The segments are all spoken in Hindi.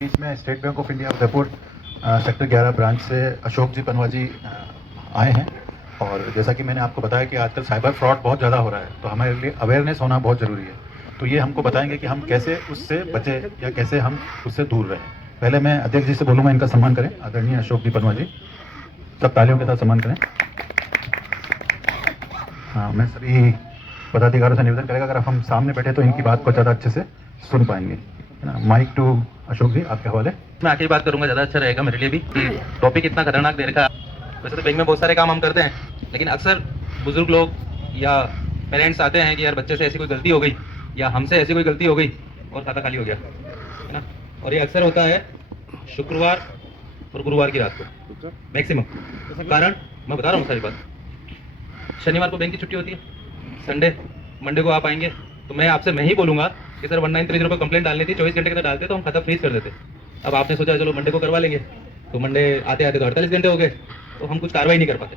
बीच में state bank of India Udaipur sector 11 branch से अशोक जी पनवा जी आए हैं। और जैसा कि मैंने आपको बताया कि आजकल साइबर फ्रॉड बहुत ज़्यादा हो रहा है, तो हमारे लिए अवेयरनेस होना बहुत ज़रूरी है। तो ये हमको बताएंगे कि हम कैसे उससे बचें या कैसे हम उससे दूर रहें। पहले मैं अध्यक्ष जी से बोलूँगा, इनका सम्मान करें। आदरणीय अशोक जी पनवा जी, सब तालियों के साथ सम्मान करें। हाँ, मैं सभी पदाधिकारियों से निवेदन करेगा, अगर हम सामने बैठे तो इनकी बात को ज़्यादा अच्छे से सुन पाएंगे। है ना। माइक टू अशोक जी, आपके हवाले। मैं आखिरी बात करूंगा, ज़्यादा अच्छा रहेगा मेरे लिए भी कि टॉपिक इतना खतरनाक दे रखा है। वैसे तो बैंक में बहुत सारे काम हम करते हैं, लेकिन अक्सर बुजुर्ग लोग या पेरेंट्स आते हैं कि यार बच्चे से ऐसी कोई गलती हो गई या हमसे ऐसी कोई गलती हो गई और खाता खाली हो गया, है ना। और ये अक्सर होता है शुक्रवार और गुरुवार की रात को मैक्सिमम। कारण मैं बता रहा हूँ सारी बात। शनिवार को बैंक की छुट्टी होती है, संडे मंडे को आप आएंगे तो मैं ही बोलूँगा कि सर 1930 पर कंप्लेंट डालनी थी, 24 घंटे के अंदर डालते तो हम खाता फ्रीज कर देते। अब आपने सोचा चलो मंडे को करवा लेंगे, तो मंडे आते आते तो 48 घंटे हो गए, तो हम कुछ कार्रवाई नहीं कर पाते।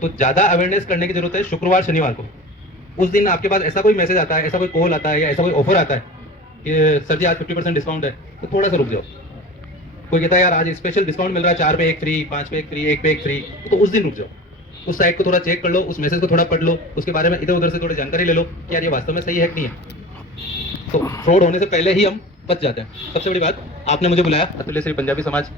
तो ज़्यादा अवेयरनेस करने की जरूरत है शुक्रवार शनिवार को। उस दिन आपके पास ऐसा कोई मैसेज आता है, ऐसा कोई कॉल आता है या ऐसा कोई ऑफर आता है कि सर जी आज 50% डिस्काउंट है, तो थोड़ा सा रुक जाओ। कोई कहता है यार आज स्पेशल डिस्काउंट मिल रहा है, 4 पे 1 फ्री, 5 पे 1 फ्री, 1 पे 1 फ्री, तो उस दिन रुक जाओ। उस साइट को थोड़ा चेक कर लो, उस मैसेज को थोड़ा पढ़ लो, उसके बारे में इधर उधर से थोड़ी जानकारी ले लो कि यार ये वास्तव में सही है कि नहीं है। तो फ्रॉड होने से पहले ही हम बच जाते हैं। सबसे बड़ी बात, आपने मुझे बुलाया अतुल्य श्री पंजाबी समाज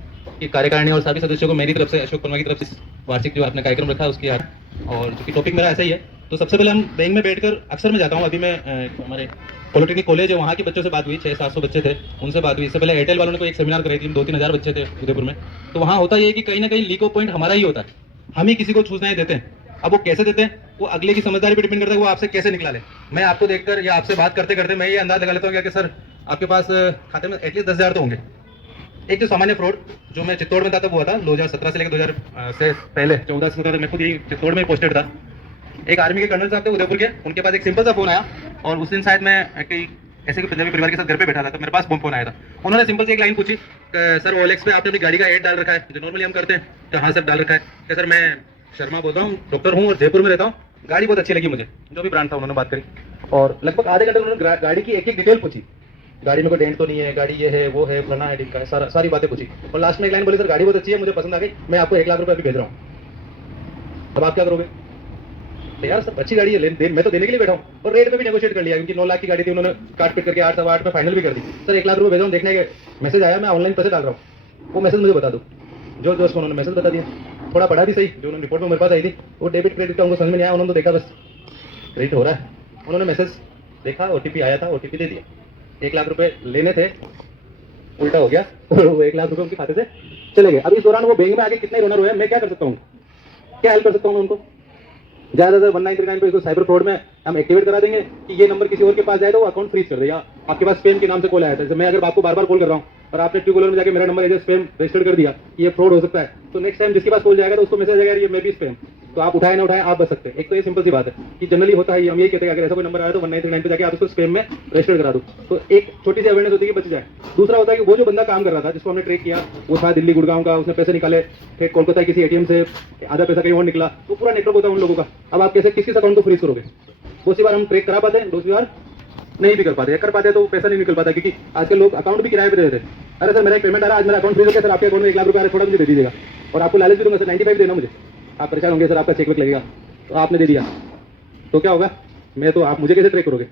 की कार्यकारिणी और सभी सदस्यों को मेरी तरफ से, अशोक पनवा की तरफ से वार्षिक जो आपने कार्यक्रम रखा है उसकी याद, और चूंकि टॉपिक मेरा ऐसा ही है, तो सबसे पहले हम बैंक में बैठकर अक्सर मैं जाता हूँ। अभी मैं हमारे पॉलिटेक्निक कॉलेज है, वहाँ के बच्चों से बात हुई, 600-700 बच्चे थे, उनसे बात हुई। इससे पहले एयरटेल वालों ने कोई एक सेमिनार कराई थी, 2-3 हज़ार बच्चे थे उदयपुर में। तो वहाँ होता ये है कि कहीं ना कहीं लीक ऑफ पॉइंट हमारा ही होता है, हम ही किसी को सूचनाएं देते हैं। अब वो कैसे देते हैं वो अगले की समझदारी पर डिपेंड करता है, वो आपसे कैसे निकाले। मैं आपको देखकर या आपसे बात करते करते मैं ये अंदाज लगा लेता हूँ कि सर आपके पास खाते में एटलीस्ट 10,000 तो होंगे। एक जो सामान्य फ्रॉड जो मैं चित्तौड़ में था तब हुआ था, 2017 से लेकर 2000 से पहले 14 से 17 मैं खुद ही चित्तौड़ में पोस्टेड था। एक आर्मी के कर्नल साहब थे उदयपुर के, उनके पास एक सिंपल सा फोन आया, और उस दिन शायद मैं कई ऐसे कोई पंजाबी परिवार के साथ घर पे बैठा था, तो मेरे पास फोन आया था। उन्होंने सिंपल सी एक लाइन पूछी, सर ओएलएक्स पे आपने अपनी गाड़ी का एड डाल रखा है, जो नॉर्मली हम करते हैं। तो हाँ सर डाल रखा है। क्या सर, मैं शर्मा बोल रहा हूँ, डॉक्टर हूँ और जयपुर में रहता हूँ, गाड़ी बहुत अच्छी लगी मुझे, जो भी ब्रांड था उन्होंने बात करी, और लगभग आधे घंटे उन्होंने गाड़ी की एक एक डिटेल पूछी। गाड़ी में कोई डेंट तो नहीं है, गाड़ी ये है वो है, फलाना है, ढिमका है, सारी बातें पूछी, और लास्ट में एक लाइन बोली, सर गाड़ी बहुत अच्छी है, मुझे पसंद आ गई, मैं आपको 1 लाख रुपए अभी भेज रहा हूँ। अब आप क्या करोगे? तो यार सब अच्छी गाड़ी है, मैं तो देने के लिए बैठा हूँ, और रेट में भी नेगोशिएट कर लिया, क्योंकि 9 लाख की गाड़ी थी, उन्होंने काट पीट करके 8-8.25 में फाइनल भी कर दी। सर 1 लाख रुपए भेज रहा हूँ, देखने के मैसेज आया, मैं ऑनलाइन पैसे डाल रहा हूँ, वो मैसेज मुझे बता दो। जो दोस्त उन्होंने मैसेज बता दिया, थोड़ा पढ़ा भी सही, जो उन्होंने रिपोर्ट में मेरे पास आई थी, वो डेबिट क्रेडिट का उनको समझ में नहीं आया, उन्होंने तो देखा बस क्रेडिट हो रहा है, उन्होंने मैसेज देखा, ओटीपी आया था, ओटीपी दे दिया। 1 लाख रुपए लेने थे, उल्टा हो गया, वो 1 लाख रुपए उनके खाते से चले गए। अब इस दौरान वो बैंक में आके कितने रोना रोया, मैं क्या कर सकता हूँ, क्या हेल्प कर सकता हूँ उनको? ज्यादातर 1939 पे इसको साइबर फ्रॉड में हम एक्टिवेट करा देंगे कि ये नंबर किसी और के पास जाए तो वो अकाउंट फ्रीज कर दे, या आपके पास स्पैम के नाम से कॉल आया था। जैसे मैं अगर आपको बार बार कॉल कर रहा हूँ और आपने ट्रूकॉलर में जाके मेरा number as a spam registered कर दिया कि ये फ्रॉड हो सकता है, तो नेक्स्ट टाइम जिसके पास कॉल जाएगा तो उसको मैसेज आएगा ये मे बी स्पैम, तो आप उठाए ना उठाए आप बच सकते हैं। एक तो ये सिंपल सी बात है कि जनरली होता है, हम यही कहते हैं अगर ऐसा कोई नंबर आया तो 1939 पे जाके आप उसको स्पैम में रजिस्टर करा दो, तो एक छोटी सी अवेयरनेस होती है कि बच जाए। दूसरा होता है कि वो जो बंदा काम कर रहा था, जिसको हमने ट्रैक किया, वो था दिल्ली गुड़गांव का, उसने पैसे निकाले फिर कोलकाता किसी एटीएम से, आधा पैसा कहीं और निकला, तो पूरा नेटवर्क होता है उन लोगों का। अब आप कैसे किस अकाउंट को फ्रीज करोगे? बहुत सी बार हम ट्रैक करा पाते हैं, दूसरी बार नहीं भी कर पाते, कर पाते तो पैसा नहीं निकल पाता, क्योंकि आजकल लोग अकाउंट भी किराए पे दे देते हैं। अरे सर मेरा एक पेमेंट आ रहा है, आज मेरा अकाउंट फ्रीज हो गया, सर आपके अकाउंट में 1 लाख रुपए आ रहे, थोड़ा मुझे दे दीजिएगा, और आपको लालच भी दूंगा, सर 95 देना मुझे, आप परेशान होंगे, सर आपका चेक वेक लगेगा, तो आपने दे दिया, तो क्या होगा? मैं तो आप मुझे कैसे ट्रैक करोगे?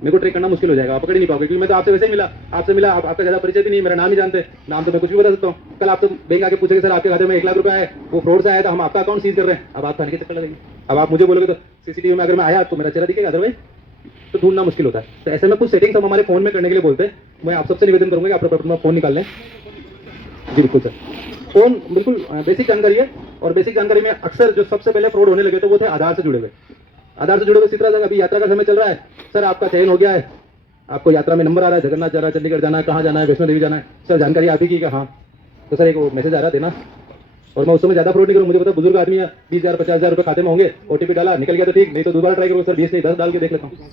मेरे को ट्रैक करना मुश्किल हो जाएगा, आप पकड़ ही नहीं पाओगे, क्योंकि मैं तो आपसे वैसे ही मिला, आपसे मिला, आपका ज़्यादा परिचय भी नहीं, मेरा नाम ही जानते, नाम तो मैं कुछ भी बता सकता हूँ। कल आप तो बैंक आके पूछेंगे सर आपके खाते में 1 लाख रुपए आए, वो फ्रॉड से आया था, हम आपका अकाउंट सीज कर रहे हैं, अब आप थाने के चक्कर लगेंगे। अब आप मुझे बोलोगे तो सीसीटीवी में अगर मैं आया तो मेरा चेहरा दिखेगा, अदरवाइज तो ढूंढना मुश्किल होता है। तो ऐसे में कुछ सेटिंग्स हम हमारे फोन में करने के लिए बोलते हैं। मैं आप सबसे निवेदन करूंगा कि आप अपना फोन निकाल लें। जी बिल्कुल सर, फोन बिल्कुल बेसिक जानकारी है, और बेसिक जानकारी में अक्सर जो सबसे पहले फ्रॉड होने लगे तो वो थे आधार से जुड़े हुए। आधार से जुड़े हुए इसी तरह से अभी यात्रा का समय चल रहा है, सर आपका चयन हो गया है, आपको यात्रा में नंबर आ रहा है, जगन्नाथ जा रहा है, चंडीगढ़ जाना है, कहाँ जाना है, वैष्णो देवी जाना है, सर जानकारी आप ही की, हाँ तो सर एक मैसेज आ रहा है देना। और मैं उस समय ज्यादा फ्रॉड नहीं करूँ, मुझे पता बुजुर्ग आदमी है, 20,000 50,000 रुपए खाते में होंगे, ओटीपी डाला निकल गया तो ठीक, नहीं तो दोबारा ट्राई करो, सर 20 नहीं 10 डाल के देख लेता हूँ।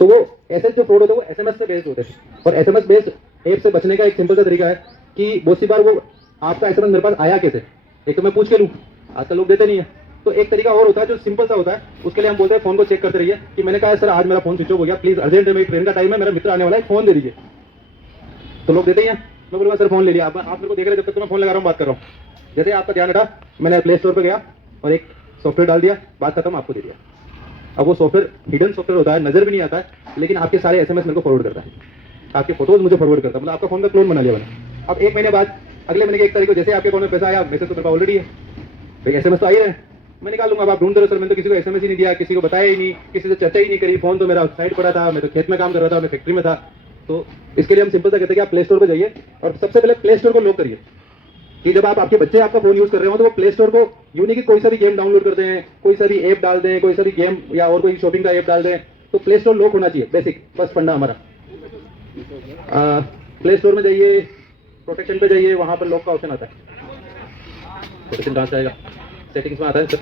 तो वो ऐसे जो फ्रॉड होते हैं वो एसएमएस से बेस्ड होते हैं, और एसएमएस बेस्ड ऐप से बचने का एक सिंपल सा तरीका है कि बहुत सी बार वो आपका एसएमएस मेरे पास आया कैसे, एक तो मैं पूछ के लूँ, आजकल लोग देते नहीं है, तो एक तरीका और होता है जो सिंपल सा होता है, उसके लिए हम बोलते हैं फोन को चेक करते रहिए कि मैंने कहा सर आज मेरा फोन स्विच ऑफ हो गया, प्लीज अर्जेंट है, मेरी ट्रेन का टाइम है, मेरा मित्र आने वाला है, फोन दे दीजिए, तो लोग देते ही हैं। मैं बोलूँगा सर फ़ोन ले लिया, आप मेरे को देख रहे, जब तक तो मैं फ़ोन लगा रहा हूँ, बात कर रहा हूँ। जैसे आपका ध्यान हटा, मैंने प्ले स्टोर पर गया और एक सॉफ्टवेयर डाल दिया, बात खत्म, आपको दे दिया। अब वो सॉफ्टवेयर हिडन सॉफ्टवेयर होता है, नज़र भी नहीं आता है, लेकिन आपके सारे एसएमएस मेरे को फॉरवर्ड करता है, आपके फोटोज मुझे फॉरवर्ड करता है, मतलब आपका फ़ोन का क्लोन बना लिया मैंने। अब 1 महीने बाद, अगले महीने की 1 तारीख को जैसे आपके फ़ोन में पैसा आया, मैसेज तो मेरे पास ऑलरेडी है, भाई एसएमएस तो आ ही रहे हैं, मैं निकाल लूंगा। अब आप ढूंढते रहो सर, मैंने तो किसी को एसएमएस ही नहीं दिया, किसी को बताया ही नहीं, किसी से चर्चा ही नहीं करी, फोन तो मेरा साइड पड़ा था, मैं तो खेत में काम कर रहा था, मैं फैक्ट्री में था। तो इसके लिए हम सिंपल सा कहते हैं कि आप प्ले स्टोर पर जाइए और सबसे पहले प्ले स्टोर को लॉक करिए, कि जब आपके बच्चे आपका फोन यूज कर रहे हो तो वो प्ले स्टोर को यूं नहीं कि कोई सा भी गेम डाउनलोड करते हैं, कोई सा भी ऐप डाल दें, कोई सा भी गेम या और कोई शॉपिंग का ऐप डाल दें, तो प्ले स्टोर लॉक होना चाहिए, बेसिक बस फंडा हमारा। प्ले स्टोर में जाइए, प्रोटेक्शन पे जाइए, वहां पर लॉक का ऑप्शन आता है, प्रोटेक्शन कहाँ से आएगा, सेटिंग्स में आता है सर,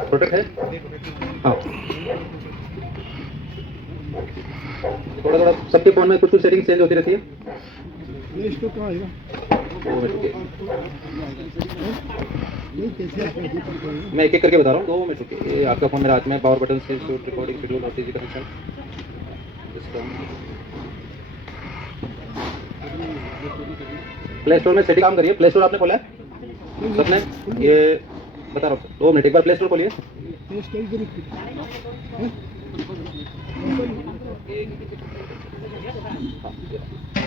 प्रोटेक्ट है, हाँ थोड़ा थोड़ा सबके फोन में कुछ कुछ सेटिंग चेंज होती रहती है। मैं एक एक करके बता रहा हूँ, 2 मिनट रुकिए। ये आपका फोन मेरे हाथ में, पावर बटन से शूट रिकॉर्डिंग शेड्यूल और टीजी कनेक्शन, प्ले स्टोर में सेटिंग काम करिए। प्ले स्टोर आपने खोला है सबने, ये बता रहा हूँ, 2 मिनट, एक बार प्ले स्टोर खोलिए।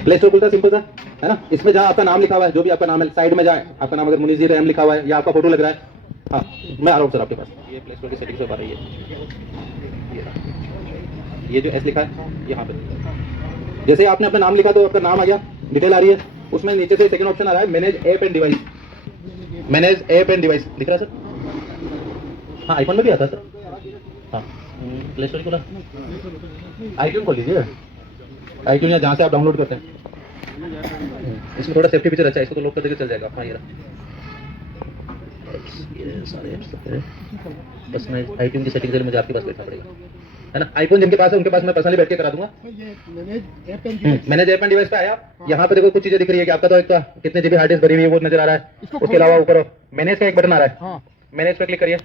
प्ले स्टोर खुलता सिंपल सा है ना, इसमें जहाँ आपका नाम लिखा हुआ है, जो भी आपका नाम है, साइड में जाए, आपका नाम अगर मुनीर जी रहम लिखा हुआ है या आपका फोटो लग रहा है, हाँ मैं आ रहा हूँ सर आपके पास। ये प्ले स्टोर की सेटिंग्स हो पा रही है, ये जो एस लिखा है यहाँ पे, जैसे आपने अपना नाम लिखा तो आपका नाम आ गया, डिटेल आ रही है, उसमें नीचे से सेकंड ऑप्शन आ रहा है manage app and device, manage app and device दिख रहा है सर, हाँ आईफोन में भी आता है सर, हाँ प्ले स्टोर खोला, आईट्यून खोल लीजिए, आईट्यून या जहाँ से आप डाउनलोड करते हैं, इसमें थोड़ा सेफ्टी फीचर अच्छा है, इसको तो लॉक कर देके चल जाएगा। हाँ ये सारे ऐप्स हैं, बस मैं आईट्यून की सेटिंग के लिए मुझे आपके पास बैठना पड़ेगा, है ना। आईफोन जिनके पास है उनके पास मैं पर्सनली बैठ के करा दूंगा। मैनेज ऐप एंड डिवाइस पे आया, यहाँ पे देखो कुछ चीजें दिख रही है कि आपका तो एक कितने जीबी हार्ड डिस्क भरी हुई है वो नजर आ रहा है, उसके अलावा ऊपर मैनेज का एक बटन आ रहा है, मैनेज पे क्लिक करिए।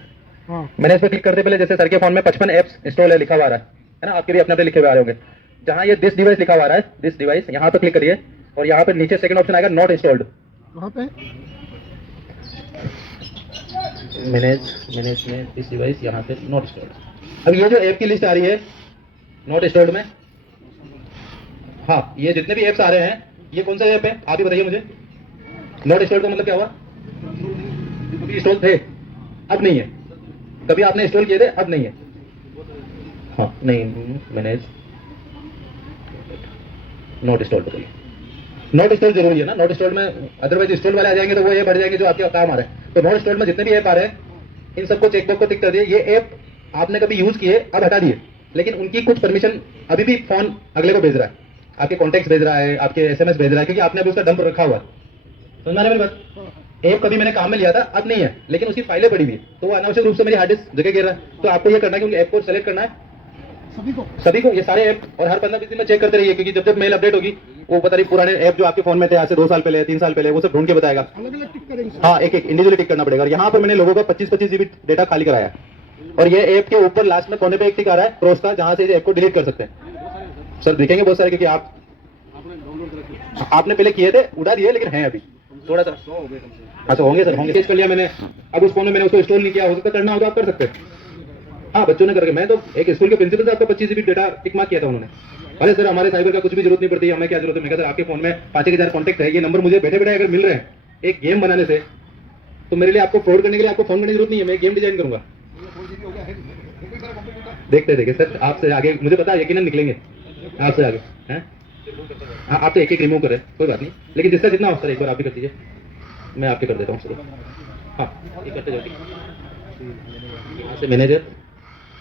मैनेज पे क्लिक करते पहले जैसे सर के फोन में 55 एप्स इंस्टॉल है लिखा हुआ आ रहा है ना, आपके भी अपने अपने लिखे हुए आ रहे होंगे, जहाँ ये दिस डिवाइस लिखा हुआ आ रहा है, दिस डिवाइस, यहाँ पे क्लिक करिए और यहाँ पे नीचे सेकंड ऑप्शन आएगा नॉट इंस्टॉल्ड, वहाँ पे मैनेज में दिस डिवाइस, यहाँ पे नॉट इंस्टॉल्ड। अब ये जो ऐप की लिस्ट आ रही है नॉट इंस्टॉल्ड में, हाँ ये जितने भी ऐप्स आ रहे हैं ये कौन सा ऐप है आप ही बताइए मुझे। नॉट इंस्टॉल्ड का मतलब क्या हुआ, कभी इंस्टॉल थे अब नहीं है, कभी आपने इंस्टॉल किए थे अब नहीं है, हाँ नहीं मैनेज नॉट इंस्टॉल्ड बताइए, नॉट इंस्टॉल जरूरी है ना, नॉट इंस्टॉल में अदरवाइज इंस्टॉल वाले आ जाएंगे तो वो ये बढ़ जाएंगे जो आपके काम आ रहे हैं। तो नॉट इंस्टॉल में जितने भी ऐप आ रहे हैं इन सबको चेकबॉक्स को टिक कर दिए, ये ऐप आपने कभी यूज किए अब हटा दिए, लेकिन उनकी कुछ परमिशन अभी भी फोन अगले को भेज रहा है, आपके कॉन्टेक्ट भेज रहा है, आपके एसएमएस भेज रहा है, क्योंकि आपने अभी उसका डंप रखा हुआ है। समझ में आ रहा है मेरी बात। ऐप कभी मैंने काम में लिया था अब नहीं है, लेकिन उसकी फाइलें पड़ी हुई है, तो वो अनावश्यक रूप से मेरी हार्ड डिस्क जगह गिर रहा है। तो आपको ये करना है कि ऐप को सेलेक्ट करना है सभी को ये सारे ऐप, और हर 15-20 दिन में चेक करते रहिए, क्योंकि जब जब मेल अपडेट होगी वो पता नहीं पुराने ऐप जो आपके फोन में थे आज से 2 साल पहले 3 साल पहले वो सब ढूंढ के बताएगा, अलग-अलग टिक करेंगे, हाँ एक एक इंडिविजुअली टिक करना पड़ेगा। और यहाँ पर मैंने लोगों का 25-25 जीबी डेटा खाली कराया, और ये ऐप के ऊपर लास्ट में कोने पे एक टिक आ रहा है क्रॉस का, जहाँ से इस ऐप को डिलीट कर सकते हैं। सर दिखेंगे बहुत सारे, क्योंकि आपने पहले किए थे, उड़ा दिए, लेकिन हैं अभी थोड़ा सा, अच्छा होंगे सर, होंगे, कर लिया मैंने। अब उस फोन में मैंने उसको इंस्टॉल नहीं किया, हो सकता करना हो तो आप कर सकते हैं, हाँ बच्चों ने करके। मैं तो एक स्कूल के प्रिंसिपल से आपका 25 जीबी डेटा टिक मार्क किया था उन्होंने, अरे सर हमारे साइबर का कुछ भी जरूरत नहीं पड़ती, हमें क्या जरूरत है। मैं कहा सर आपके फोन में 5,000 कॉन्टैक्ट है, ये नंबर मुझे बैठे बैठे अगर मिल रहे हैं एक गेम बनाने से, तो मेरे लिए आपको फ्रॉड करने के लिए आपको फोन करने की जरूरत नहीं है, मैं गेम डिजाइन करूंगा। देखते देखिए सर, आपसे आगे मुझे पता है यकीनन निकलेंगे आपसे आगे हैं, हाँ आप तो एक एक रिमूव करें कोई बात नहीं, लेकिन जिसका जितना हो सर एक बार आप भी कर दीजिए, मैं आपके कर देता हूँ सर। हाँ ये करते जाओ, यहाँ से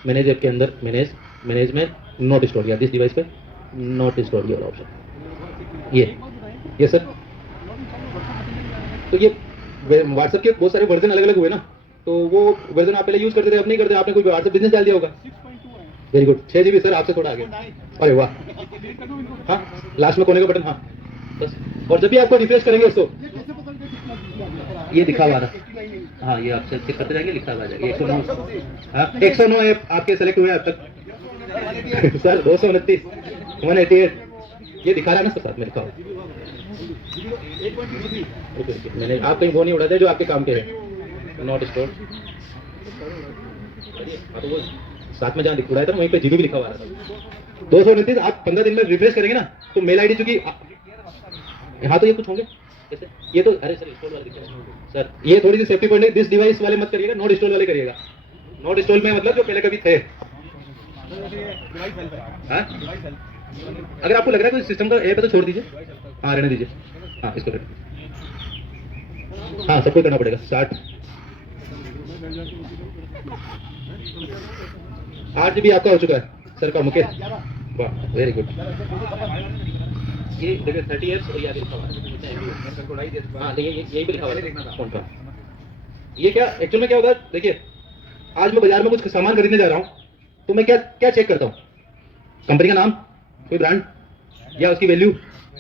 मैनेज ऐप के अंदर मैनेज में नॉट इंस्टॉल किया, दिस डिवाइस पे नॉट इंस्टॉल किया ऑप्शन, ये सर। तो ये व्हाट्सएप के बहुत सारे वर्जन अलग अलग हुए ना, तो वो वर्जन आप पहले यूज करते थे अब नहीं करते, आपने कोई व्हाट्सएप बिजनेस डाल दिया होगा। वेरी गुड, 6 जीबी सर आपसे थोड़ा आगे, अरे वाह, हाँ लास्ट में कोने का बटन, हाँ बस। और जब भी आपको रिफ्रेश करेंगे इसको ये दिखा हुआ था, हाँ ये आप चेक करते जाएंगे, लिखा हुआ आ जाएगा 109, हाँ 109 ऐप आपके सेलेक्ट हुए अब तक सर, 229 188 ये दिखा रहा है ना सब साथ में लिखा हुआ। ओके ओके, मैंने आप कहीं वो नहीं उड़ाते जो आपके काम के हैं, नॉट स्टोर। तो वो साथ में जहाँ उड़ाया था ना वहीं पे जीबी भी लिखा हुआ था। 229 आप 15 दिन में रिफ्रेश करेंगे ना तो मेल आईडी चूंकि हाँ, तो ये कुछ होंगे कैसे, ये तो अरे सर स्टोर वाले दिख रहे हैं सर, ये थोड़ी सी सेफ्टी पॉइंट है, दिस डिवाइस वाले मत करिएगा, नॉट स्टोर वाले करिएगा। नॉट स्टोर में मतलब जो पहले कभी थे। हाँ? अगर आपको लग रहा है कोई सिस्टम का ऐप है तो छोड़ दीजिए, हाँ रहने दीजिए, हाँ इसको रहने दीजिए। हाँ सबको करना पड़ेगा 60 8 GB आपका हो चुका है सर का मुकेश, वाह वेरी गुड। ये देखिए 30 एप्स और ये आगे लिखा हुआ है, हाँ देखिए यही पे लिखा हुआ है फोन का। ये क्या एक्चुअल में क्या होगा, देखिए आज मैं बाजार में कुछ सामान खरीदने जा रहा हूँ तो मैं क्या क्या चेक करता हूँ, कंपनी का नाम, कोई ब्रांड या उसकी वैल्यू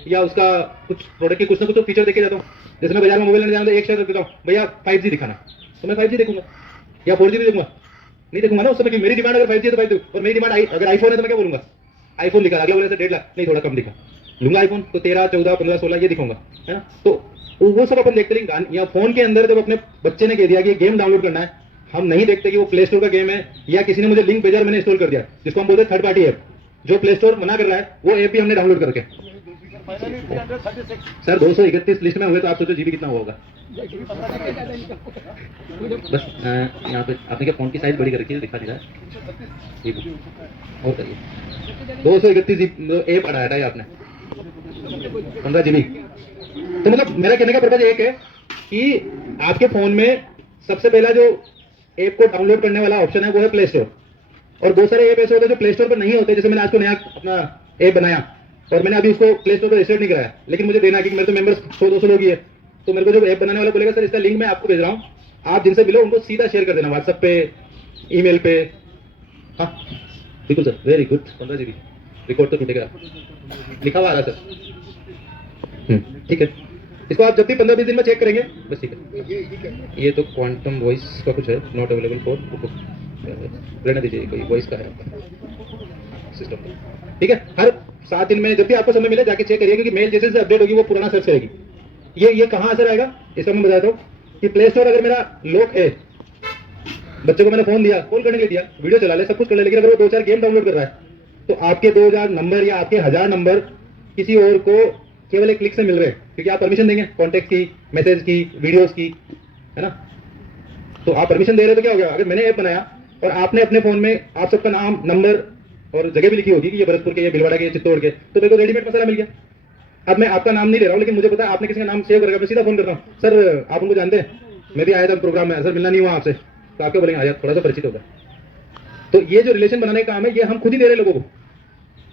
या उसका कुछ प्रोडक्ट के कुछ ना कुछ तो फीचर देखे जाता हूँ। जैसे मैं बाजार में मोबाइल लेने जाना तो एक शर्त देता हूँ, भैया 5G दिखाना, तो मैं 5G देखूंगा या 4G भी देखूंगा, नहीं देखूंगा ना उस समय, मेरी डिमांड अगर 5G है तो 5G, और मेरी डिमांड अगर आईफोन है तो मैं क्या बोलूंगा, आईफोन दिखा, अगला बोले से 1.5 लाख, नहीं थोड़ा कम दिखा, लूंगा आईफोन तो 13, 14, 15, 16 ये दिखाऊंगा, है ना। तो वो सब अपन देखते हैं। या फोन के अंदर जब अपने बच्चे ने कह दिया कि गेम डाउनलोड करना है, हम नहीं देखते कि वो प्ले स्टोर का गेम है या किसी ने मुझे लिंक भेजा और मैंने इंस्टॉल कर दिया, जिसको हम बोलते हैं थर्ड पार्टी ऐप, जो प्ले स्टोर मना कर रहा है वो ऐप भी हमने डाउनलोड करके। सर 231 लिस्ट में हुए तो आप सोचो जीबी कितना हुआ होगा। बस यहाँ पे आपने क्या फोन की साइज बड़ी कर रखी है, दिखा नहीं रहा है, और करिए 231 ऐप हटाया आपने 15 GB। तो मतलब मेरा कहने का पर्पज एक है कि आपके फोन में सबसे पहला जो ऐप को डाउनलोड करने वाला ऑप्शन है वो है प्ले स्टोर, और बहुत सारे ऐप ऐसे होते हैं जो प्ले स्टोर पर नहीं होते। जैसे मैंने आज को नया अपना ऐप बनाया और मैंने अभी उसको प्ले स्टोर पर रजिस्टर नहीं कराया, लेकिन मुझे देना कि मेरे तो मेंबर्स 100-200 लोग ही है, तो मेरे को जो ऐप बनाने वाला बोलेगा सर इसका लिंक मैं आपको भेज रहा हूँ, आप जिनसे मिलो उनको सीधा शेयर कर देना व्हाट्सएप पे, ईमेल पे। हाँ बिल्कुल sir, very good. 15 GB record तो टूटेगा, लिखा हुआ आ रहा सर, ठीक है। इसको आप जब भी 15-20 दिन में चेक करेंगे बस, ठीक है। ये तो क्वांटम वॉइस का कुछ है, नॉट अवेलेबल फॉर, रहने दीजिए, कोई वॉइस का है आपका सिस्टम का, ठीक है। हर 7 दिन में जब भी आपको समय मिले जाके चेक करिए, क्योंकि मेल जैसे जैसे अपडेट होगी वो पुराना सर्च करेगी। ये कहाँ असर आएगा इसका मैं बताता हूँ कि प्ले स्टोर अगर मेरा लॉक है, बच्चे को मैंने फोन दिया, कॉल करने के लिए दिया, वीडियो चला ले, सब कुछ कर ले, लेकिन अगर वो 2-4 गेम डाउनलोड कर रहा है तो आपके 2000 नंबर या आपके 1000 नंबर किसी और को केवल एक क्लिक से मिल रहे हैं, क्योंकि आप परमिशन देंगे कॉन्टेक्ट की, मैसेज की, वीडियोस की, है ना। तो आप परमिशन दे रहे हो तो क्या हो गया, अगर मैंने ऐप बनाया और आपने अपने फोन में आप सबका नाम, नंबर और जगह भी लिखी होगी कि ये भरतपुर के, ये भिलवाड़ा के, ये चित्तौड़ के, तो मेरे को रेडीमेड मसाला मिल गया। अब मैं आपका नाम नहीं ले रहा हूँ, लेकिन मुझे पता है आपने किसी का नाम सेव करके, मैं सीधा फोन कर रहा हूँ, सर आप उनको जानते हैं, मैं भी आया था प्रोग्राम में, सर मिलना नहीं हुआ आपसे, तो आप क्या बोलेंगे, आया थोड़ा सा परिचित होगा। तो ये जो रिलेशन बनाने का काम है ये हम खुद ही दे रहे लोगों को।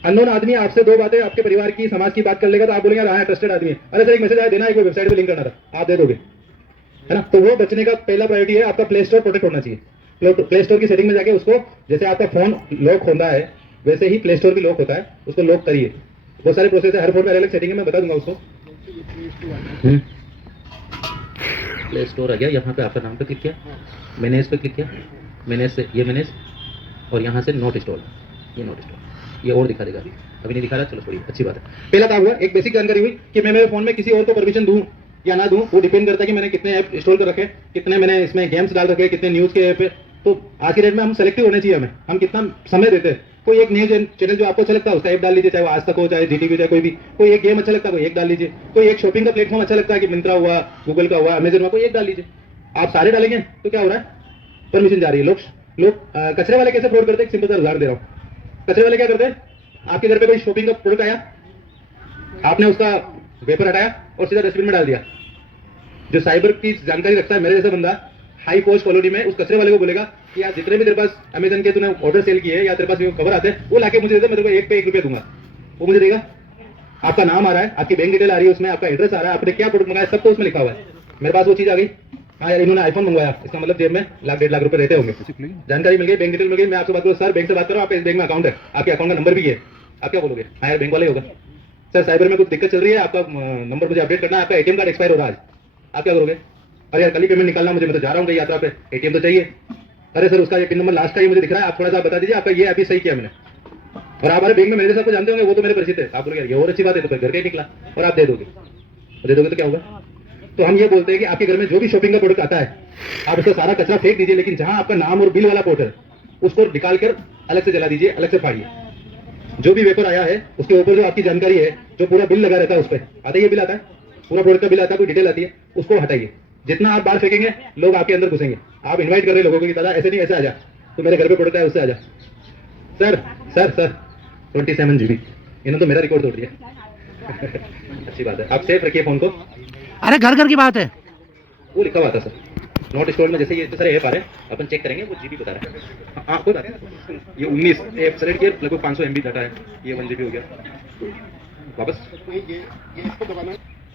अननोन आदमी आपसे 2 बातें आपके परिवार की, समाज की बात कर लेगा तो आप बोलेंगे हाँ ट्रस्टेड आदमी है, अरे सर एक मैसेज आया देना है, कोई वेबसाइट पे लिंक करना था, आप दे दोगे, है ना। तो वो बचने का पहला प्रायोरिटी है आपका प्ले स्टोर प्रोटेक्ट होना चाहिए। प्ले स्टोर की सेटिंग में जाके उसको, जैसे आपका फोन लॉक होता है वैसे ही प्ले स्टोर भी लॉक होता है, उसको लॉक करिए। बहुत सारे प्रोसेस है, हर फोन में अलग अलग सेटिंग है, मैं बता दूंगा उसको। प्ले स्टोर आ गया, यहाँ पे आपका नाम पे क्लिक किया, मैनेज पे क्लिक किया, मैनेज से ये मैनेज, और यहाँ से नोट इंस्टॉल, ये नोट इंस्टॉल, ये और दिखा देगा, अभी नहीं दिखा रहा, चलो थोड़ी अच्छी बात है। पहला काम हुआ, एक बेसिक जानकारी हुई कि मैं मेरे फोन में किसी और को परमिशन दूं या ना दूं, वो डिपेंड करता है कि मैंने कितने ऐप इंस्टॉल कर रखे, कितने मैंने इसमें गेम्स डाल रखे, कितने न्यूज़ के ऐप है। तो आज के डेट में हम सेलेक्टिव होने चाहिए, हम कितना समय देते हैं। कोई एक न्यूज चैनल जो आपको अच्छा लगता है उसका ऐप डाल लीजिए, चाहे वो आज तक हो, चाहे जीटीवी, चाहे कोई भी। कोई एक गेम अच्छा लगता है कोई एक डाल लीजिए, कोई एक शॉपिंग का प्लेटफॉर्म अच्छा लगता है कि मिंत्रा हुआ, गूगल का हुआ, अमेजन हुआ, कोई एक डाल लीजिए। आप सारे डालेंगे तो क्या हो रहा है, परमिशन जा रही है। लोग कचरे वाले कैसे फ्रॉड करते हैं, सिंपल सा उदाहरण दे रहा हूँ। कचरे वाले क्या करते हैं, आपके घर पे कोई शॉपिंग का प्रोडक्ट आया, आपने उसका वेपर हटाया और सीधा डस्टबिन में डाल दिया। जो साइबर की जानकारी रखता है, मेरे जैसा बंदा हाई पोस्ट कॉलोनी में, उस कचरे वाले को बोलेगा कि यार जितने भी तेरे पास अमेजन के तूने ऑर्डर सेल किए या तेरे पास खबर आते हैं वो लाके मुझे दे दे, मैं तेरे को 1 पे 1 रुपया दूंगा। वो मुझे देगा, आपका नाम आ रहा है, आपकी बैंक डिटेल आ रही है उसमें, आपका एड्रेस आ रहा है, आपने क्या प्रोडक्ट मंगाया सब तो उसमें लिखा हुआ है। मेरे पास वो चीज आ गई, हाँ यार इन्होंने आईफोन मंगवाया, इसका मतलब जेब में 1.5 लाख रुपए रहते होंगे। जानकारी मिल गई, बैंक डिटेल मिल गई, मैं आपसे बात करूँ, सर बैंक से बात करो, आपके बैंक में अकाउंट है, आपके अकाउंट का नंबर भी है, आप क्या बोलोगे, हाँ यार बैंक वाला ही होगा। सर साइबर में कुछ दिक्कत चल रही है, आपका नंबर मुझे अपडेट करना है, आपका एटीएम कार्ड एक्सपायर हो रहा है आज, आप क्या करोगे, अरे यार कल ही पेमेंट निकालना मुझे, मैं तो जा रहा हूँ कहीं यात्रा पे, एटीएम तो चाहिए। अरे सर उसका ये पिन नंबर लास्ट का ही मुझे दिख रहा है, आप थोड़ा सा बता दीजिए, आपका ये अभी सही किया मैंने, और आप हमारे बैंक में मैनेजर साहब को जानते होंगे, वो तो मेरे परिचित है। आप बोलोगे ये और अच्छी बात है, तो फिर घर का ही निकला और आप दे दोगे तो क्या होगा? तो हम ये बोलते हैं कि आपके घर में जो भी शॉपिंग का प्रोडक्ट आता है, आप उसका सारा कचरा फेंक दीजिए, लेकिन जहां आपका नाम और बिल वाला पोर्ट है उसको निकाल कर अलग से जला दीजिए, अलग से फाड़िए। जो भी वेपर आया है उसके ऊपर जो आपकी जानकारी है, जो पूरा बिल लगा रहता है, उस पर आता है, ये बिल आता है, पूरा प्रोडक्ट का बिल आता है, कोई डिटेल आती है, उसको हटाइए। जितना आप बाहर फेंकेंगे लोग आपके अंदर घुसेंगे। आप इन्वाइट कर रहे हैं लोगों को कि दादा ऐसे नहीं, ऐसे आ जा, तो मेरे घर पे प्रोडक्ट है उससे आ जा। सर सर सर 27 GB, इन्होंने तो मेरा रिकॉर्ड तोड़ दिया। अच्छी बात है, आप सेफ रखिए फोन को। अरे घर घर की बात है। वो लिखा हुआ था सर नोट स्टोर में, जैसे ये इतने सारे ऐप आ रहे हैं, अपन चेक करेंगे, वो जीबी बता रहा है। हाँ कोई बात नहीं, ये 19 ऐप सेलेक्ट किए, लगभग 500 MB डाटा है, ये 1 GB हो गया। वापस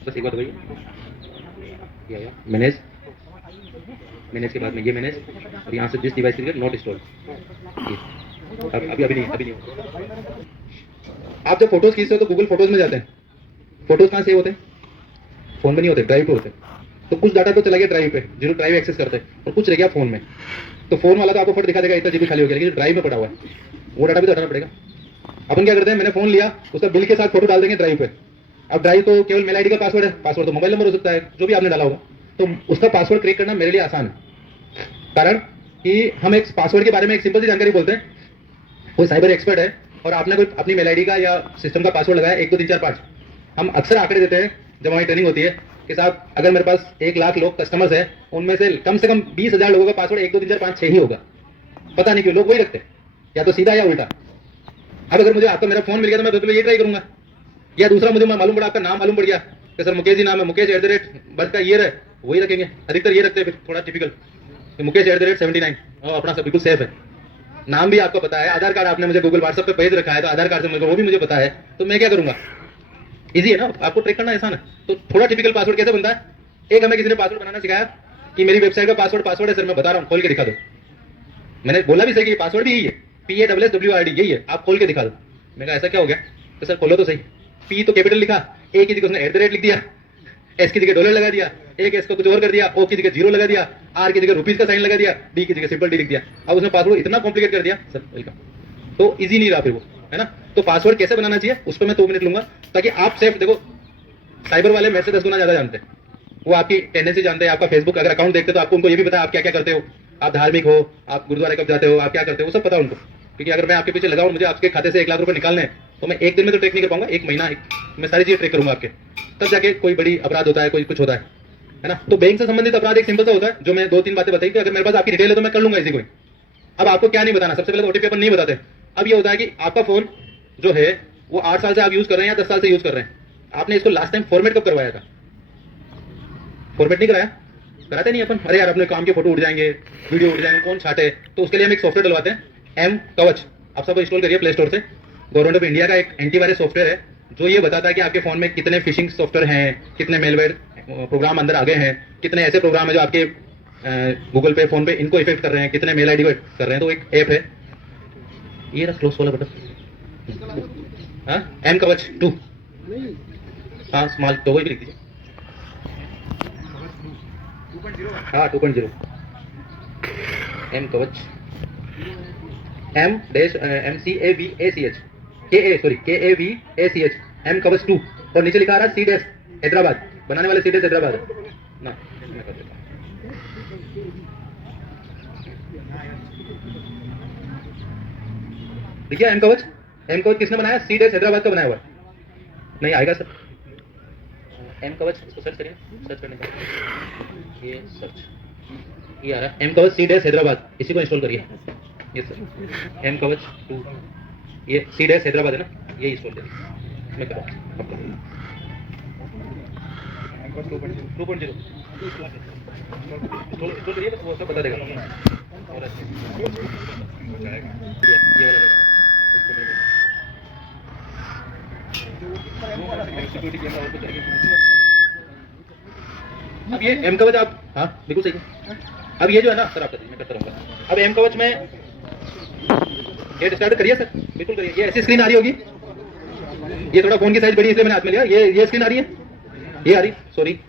बस एक बार दबाइए, ये आया मैनेज, मैनेज के बाद में ये मैनेज, और यहाँ से जिस डिवाइस के लिए नोट स्टोर, अभी नहीं। आप जब फोटोज खींचते हो तो गूगल फोटोज में जाते हैं, फोटोज कहाँ सेव होते हैं? फोन में नहीं होते, ड्राइव पे होते हैं। तो कुछ डाटा तो चला गया ड्राइव पे, जो ड्राइव एक्सेस करते हैं, और कुछ रह गया फोन में। तो फोन वाला तो आपको फोटो दिखा देगा इतना जीबी खाली हो गया, लेकिन ड्राइव में पड़ा हुआ है वो डाटा भी तो हटाना पड़ेगा। अपन क्या करते हैं, मैंने फोन लिया, उसका बिल के साथ फोटो डाल देंगे ड्राइव पे। अब ड्राइव तो केवल मेल आईडी का पासवर्ड है, पासवर्ड तो मोबाइल नंबर हो सकता है, जो भी आपने डाला होगा, तो उसका पासवर्ड क्रिएट करना मेरे लिए आसान है। कारण कि हम एक पासवर्ड के बारे में एक सिंपल सी जानकारी बोलते हैं, कोई साइबर एक्सपर्ट है और आपने कोई अपनी मेल आईडी का या सिस्टम का पासवर्ड लगाया 1 2 3 4 5, हम अक्सर आंकड़े देते हैं जब हमारी ट्रेनिंग होती है कि साहब अगर मेरे पास 1 लाख लोग कस्टमर्स हैं, उनमें से कम 20,000 लोगों का पासवर्ड 1 2 3 4 5 6 ही होगा। पता नहीं क्यों लोग वही रखते हैं, या तो सीधा या उल्टा। अब अगर मुझे आपका मेरा फोन मिल गया तो मैं बिल्कुल ये ट्राई करूंगा, या दूसरा मुझे मालूम पड़ा, आपका नाम मालूम पड़ गया कि सर मुकेश जी नाम है, मुकेश @ का ईयर है, वही रखेंगे, अधिकतर ये रखते हैं थोड़ा टिपिकल, मुकेश @ 79 अपना सब बिल्कुल सेफ है। नाम भी आपको पता है, आधार कार्ड आपने मुझे गूगल व्हाट्सएप पे भेज रखा है, तो आधार कार्ड से वो भी मुझे पता है, तो मैं क्या करूंगा? इजी है ना, आपको ट्रैक करना आसान है। तो थोड़ा टिपिकल पासवर्ड कैसे बनता है? एक हमें किसी ने पासवर्ड बनाना सिखाया कि मेरी वेबसाइट का पासवर्ड है सर, मैं बता रहा हूँ, खोल के दिखा दो। मैंने बोला भी सही कि पासवर्ड भी यही है, PASSWRD यही है, आप खोल के दिखा दो। मैं कहा ऐसा क्या हो गया? तो सर खोलो तो सही, पी तो कैपिटल लिखा, ए की जगह उसने @ लिख दिया, एस की जगह डॉलर लगा दिया, एक एस को कुछ और कर दिया, ओ की जगह 0 लगा दिया, आर की जगह रुपीज का साइन लगा दिया, डी की जगह सिंपल डी लिख दिया। अब उसने पासवर्ड इतना कॉम्प्लिकेट कर दिया सर, वेलकम, तो इजी नहीं रहा फिर वो, है ना। तो पासवर्ड कैसे बनाना चाहिए उस पर मैं 2 मिनट लूंगा, ताकि आप सेफ। देखो साइबर वाले मेरे से 10 गुना ज्यादा जानते हैं, वो आपकी टेंडेंसी जानते हैं, आपका फेसबुक अगर अकाउंट देखते तो आपको उनको ये भी पता है आप क्या क्या करते हो, आप धार्मिक हो, आप गुरुद्वारे कब जाते हो, आप क्या करते हो, वो सब पता है उनको। क्योंकि अगर मैं आपके पीछे लगाऊं, मुझे आपके खाते से 1 लाख रुपए निकालने हैं, तो मैं एक दिन में तो ट्रेक नहीं कर पाऊंगा, 1 महीना मैं सारी चीजें ट्रेक करूंगा आपके, तब जाके कोई बड़ी अपराध होता है, कोई कुछ होता है ना। तो बैंक से संबंधित अपराध एक सिंपल सा होता है, जो मैं 2 3 बातें बताई कि अगर मेरे पास आपकी डिटेल है तो मैं कर लूंगा इसी कोई। अब आपको क्या नहीं बताना, सबसे पहले OTP अपन नहीं बताते। अब ये होता है कि आपका फोन जो है वो 8 साल से आप यूज कर रहे हैं या 10 साल से यूज कर रहे हैं, आपने इसको लास्ट टाइम फॉर्मेट कब करवाया था? फॉर्मेट नहीं कराया, कराते नहीं अपन। अरे यार अपने काम के फोटो उड़ जाएंगे, वीडियो उड़ जाएंगे, कौन छाटे, तो उसके लिए हम एक सॉफ्टवेयर डलवाते हैं, M कवच। आप सब इंस्टॉल करिए प्ले स्टोर से, गवर्नमेंट ऑफ इंडिया का एक एंटीवायरस सॉफ्टवेयर है, जो ये बताता है कि आपके फोन में कितने फिशिंग सॉफ्टवेयर हैं, कितने मेलवेयर प्रोग्राम अंदर आ गए हैं, कितने ऐसे प्रोग्राम है जो आपके गूगल पे, फोन पे इनको इफेक्ट कर रहे हैं, कितने मेल आईडी को कर रहे हैं। तो एक ऐप है, ये रहा क्लोज वाला बटन, हाँ M कवच 2, हाँ स्मॉल तो वही लिख दीजिए, हाँ 2.0 M कवच, KAVACH M कवच 2, और नीचे लिखा आ रहा है C- हैदराबाद, बनाने वाले C- हैदराबाद ना, मैं कर देता हूं। देखिए M कवच किसने बनाया? C- हैदराबाद का बनाया हुआ है। नहीं आएगा सर, M कवच, इसको सर्च करिए, सर्च करने का ये सर्च, ये आ रहा है M कवच C- हैदराबाद, इसी को इंस्टॉल करिए। ये सर M कवच 2, ये C- हैदराबाद है ना, ये इंस्टॉल करिए। मैं कर रहा हूँ 2.0 इंस्टॉल करिए, बस वो सब बता देगा। और ये वाला सिक्योरिटी कैमरा और कुछ नहीं। अब ये M कवच आप, हाँ बिल्कुल सही है। अब ये जो है ना सर, आप मैं करता रहूँगा। अब M कवच में ये स्टार्ट करिए सर, बिल्कुल करिए। ये ऐसी स्क्रीन आ रही होगी, ये थोड़ा फोन की साइज बड़ी इसलिए मैंने हाथ में लिया, ये स्क्रीन आ रही है, ये आ रही, सॉरी